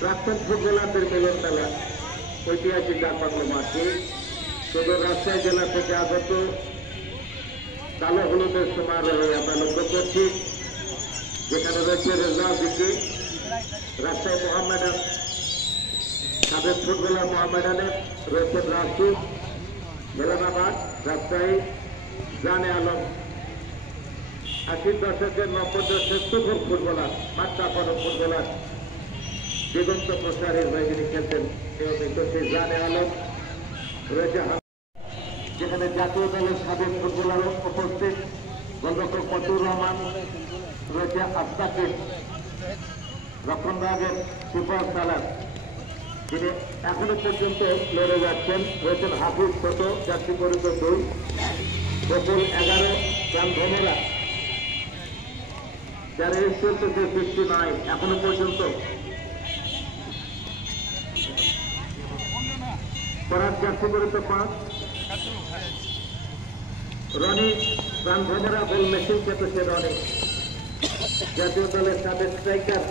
প্রাক্তন ফুটবলারদের মিলন মেলা ঐতিহাসিক ডাকবাংলো মাঠে সদর রাজশাহী জেলা থেকে আগত কালো হলুদের সমারোহে আমরা লক্ষ্য করছি, যেখানে রয়েছে রেজাউল দিকে রাজশাহী মোহামেডান, সাবেক ফুটবলার মোহামেডানের রয়েছে রাসুল, জেলানাবাদ রাজশাহী জানে আলম, 80 দশকের 90 দশকের তুফর ফুটবলার, মাত্রাপন্ন ফুটবলার, দিগন্ত প্রসারের হয়ে যিনি খেলতেন নিয়মিত সেই জানে আলম রয়েছে, যেখানে জাতীয় দলের সাবেক ফুটবলারও উপস্থিত, গোলরক্ষক মতিউর রহমান রয়েছে, আস্তাকিব রক্ষণ বিভাগের সুপার সালার যিনি এখনো পর্যন্ত লড়ে যাচ্ছেন, রয়েছেন হাফিজ ছোট জাতি পরিত 2, বকুল 11, প্রাণ ভোমরা যারা এই চলতেছে 59 এখনো পর্যন্ত, পরাগ জাতি পরিত 5, রনি প্রাণ ভোমরা গোল মেশিন খেতে সে রনি, জাতীয় দলের সাবেক স্ট্রাইকার